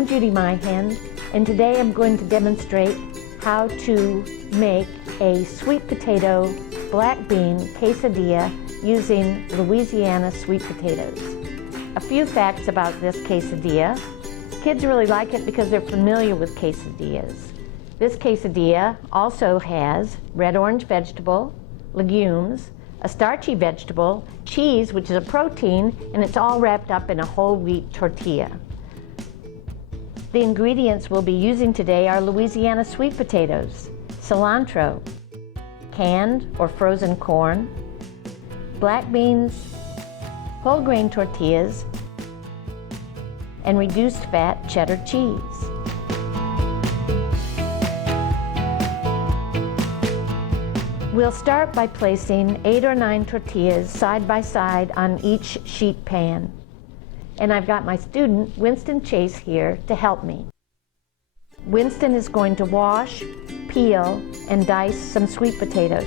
I'm Judy Myhand, and today I'm going to demonstrate how to make a sweet potato black bean quesadilla using Louisiana sweet potatoes. A few facts about this quesadilla. Kids really like it because they're familiar with quesadillas. This quesadilla also has red orange vegetable, legumes, a starchy vegetable, cheese, which is a protein, and it's all wrapped up in a whole wheat tortilla. The ingredients we'll be using today are Louisiana sweet potatoes, cilantro, canned or frozen corn, black beans, whole grain tortillas, and reduced fat cheddar cheese. We'll start by placing 8 or 9 tortillas side by side on each sheet pan. And I've got my student, Winston Chase, here to help me. Winston is going to wash, peel, and dice some sweet potatoes.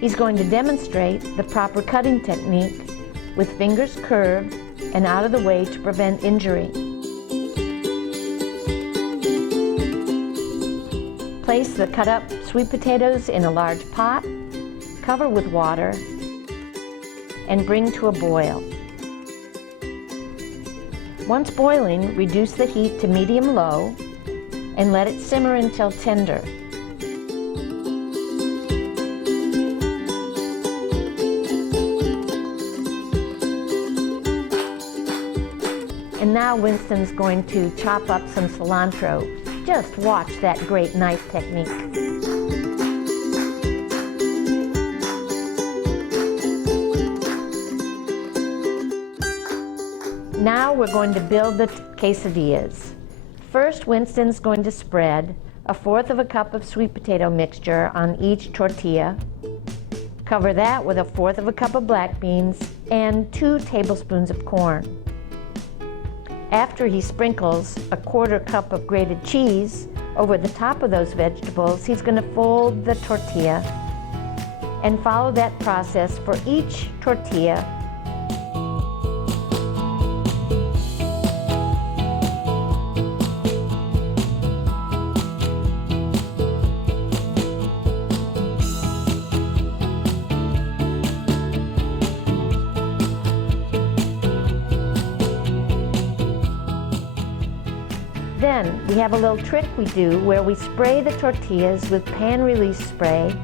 He's going to demonstrate the proper cutting technique with fingers curved and out of the way to prevent injury. Place the cut up sweet potatoes in a large pot, cover with water, and bring to a boil. Once boiling, reduce the heat to medium-low and let it simmer until tender. And now Winston's going to chop up some cilantro. Just watch that great knife technique. Now we're going to build the quesadillas. First, Winston's going to spread 1/4 cup of sweet potato mixture on each tortilla. Cover that with 1/4 cup of black beans and 2 tablespoons of corn. After he sprinkles 1/4 cup of grated cheese over the top of those vegetables, he's going to fold the tortilla and follow that process for each tortilla. Then we have a little trick we do where we spray the tortillas with pan release spray,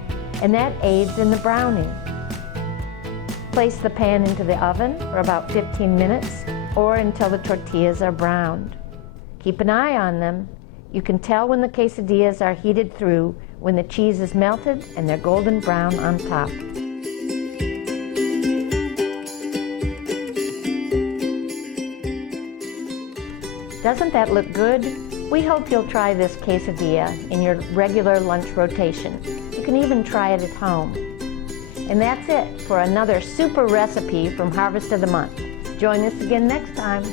and that aids in the browning. Place the pan into the oven for about 15 minutes or until the tortillas are browned. Keep an eye on them. You can tell when the quesadillas are heated through when the cheese is melted and they're golden brown on top. Doesn't that look good? We hope you'll try this quesadilla in your regular lunch rotation. You can even try it at home. And that's it for another super recipe from Harvest of the Month. Join us again next time.